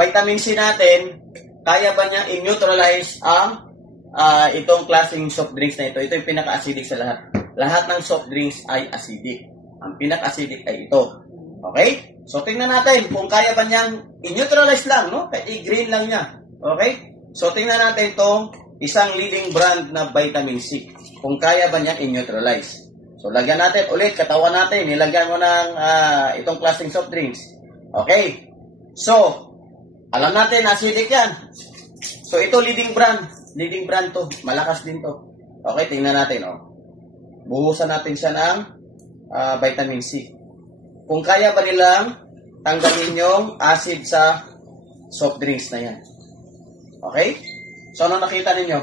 vitamin C natin, kaya ba niya i-neutralize ang itong klaseng soft drinks na ito? Ito yung pinaka-acidic sa lahat. Lahat ng soft drinks ay acidic. Ang pinaka-acidic ay ito. Okay? So, tingnan natin kung kaya ba niyang i-neutralize lang, no? Kahit i-green lang niya. Okay? So, tingnan natin itong isang leading brand na vitamin C. Kung kaya ba niyang i-neutralize. So, lagyan natin ulit, katawan natin. Nilagyan mo ng itong klaseng soft drinks. Okay? So, alam natin, acidic yan. So, ito leading brand. Leading brand to. Malakas din to. Okay, tingnan natin, oh. Buhusan natin siya ng vitamin C. Kung kaya ba nilang tanggalin yung acid sa soft drinks na yan. Okay? So, ano nakita ninyo?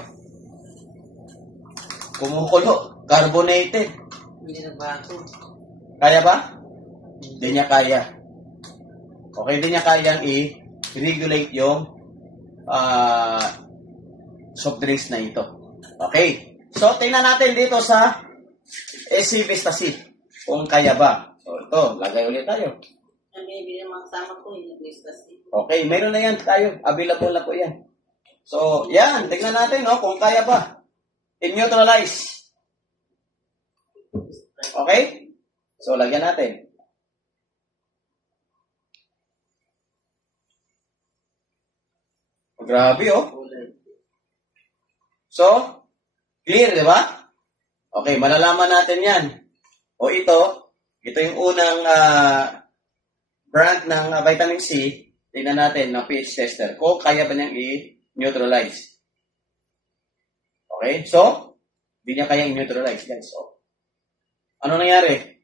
Kumukulo. Carbonated. Hindi na bago. Kaya ba? Hindi niya kaya. Okay, hindi niya kayang i-regulate yung soft drinks na ito. Okay. So, tingnan natin dito sa AC Vista-C. Kung kaya ba. So, ito. Lagay ulit tayo. Bibili mga kasama ko yung Vista-C. Okay. Meron na yan tayo. Available na po yan. So, yan. Tingnan natin, no, kung kaya ba. I-neutralize. Okay? So, lagyan natin. Grabe, oh. So, clear, di ba? Okay, malalaman natin yan. O ito yung unang brand ng vitamin C. Tingnan natin ng pH tester kung kaya ba niyang i-neutralize. Okay, so, hindi niya kaya i-neutralize, guys. So, ano nangyari?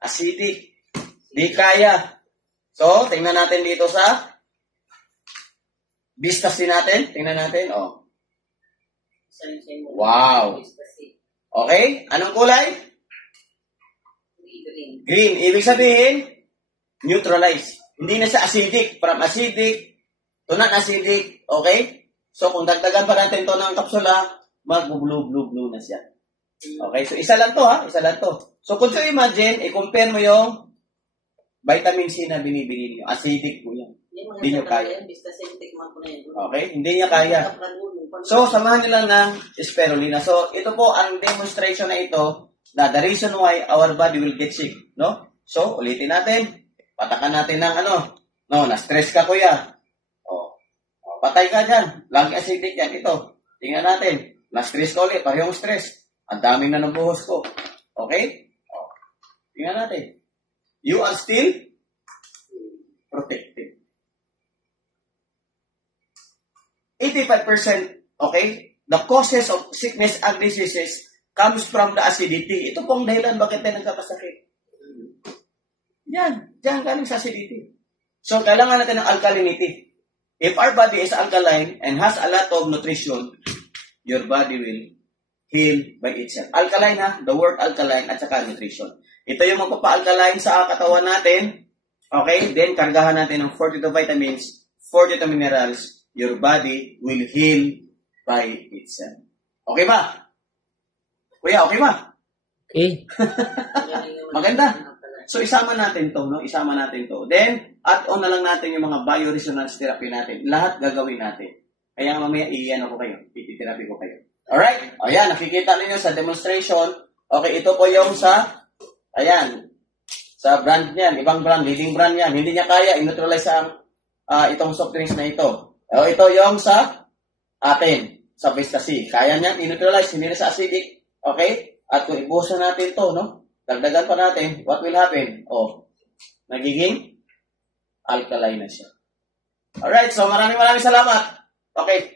Acidic. Di kaya. So, tingnan natin dito sa Vista-C natin. Tingnan natin, oh. Wow. Okay, anong kulay? Green. Ibig sabihin, neutralize. Hindi na siya acidic. From acidic to non-acidic. Okay? So, kung dagdagan pa natin to ng kapsula, mag-blue na siya. Okay, so isa lang to, ha? Isa lang to. So, kung imagine, i-compare mo yung vitamin C na binibili niyo. Acidic po yan. Hindi niyo kaya. Okay, hindi niya kaya. So, samahan nyo lang ng spirulina. So, ito po ang demonstration na ito na the reason why our body will get sick. No? So, ulitin natin. Patakan natin ng ano. No, na-stress ka, kuya. O, patay ka dyan. Lagi acidic yan. Ito. Tingnan natin. Na-stress ka ulit. Parehong stress. Ang daming na nabuhos ko. Okay? O, tingnan natin. You are still protected. 85%, okay, the causes of sickness and diseases comes from the acidity. Ito pong dahilan bakit tayo nagkakasakit. Yan galing sa acidity. So, kailangan natin ng alkalinity. If our body is alkaline and has a lot of nutrition, your body will heal by itself. Alkaline, ha? The word alkaline at saka nutrition. Ito yung magpapa-alkaline sa katawan natin. Okay? Then, kargahan natin ng 42 vitamins, 42 minerals. Your body will heal by itself. Okay ba? Kuya, okay ba? Okay. Maganda. So, isama natin to, no? Isama natin to. Then, add-on na lang natin yung mga bioresonance therapy natin. Lahat gagawin natin. Kaya mamaya, iyan ko kayo. Therapy ko kayo. Alright? O yan, nakikita ninyo sa demonstration. Okay, ito po yung sa, ayan, sa brand niyan. Ibang brand, leading brand yan. Hindi niya kaya, i-neutralize ang itong soft drinks na ito. O, ito yung sa atin, sa Vista-C. Kaya niyan, i-neutralize, hindi na sa acidic. Okay? At kung ibusan natin to, no? Dagdagan pa natin, what will happen? O, nagiging alkaline na siya. Alright, so maraming salamat. Okay.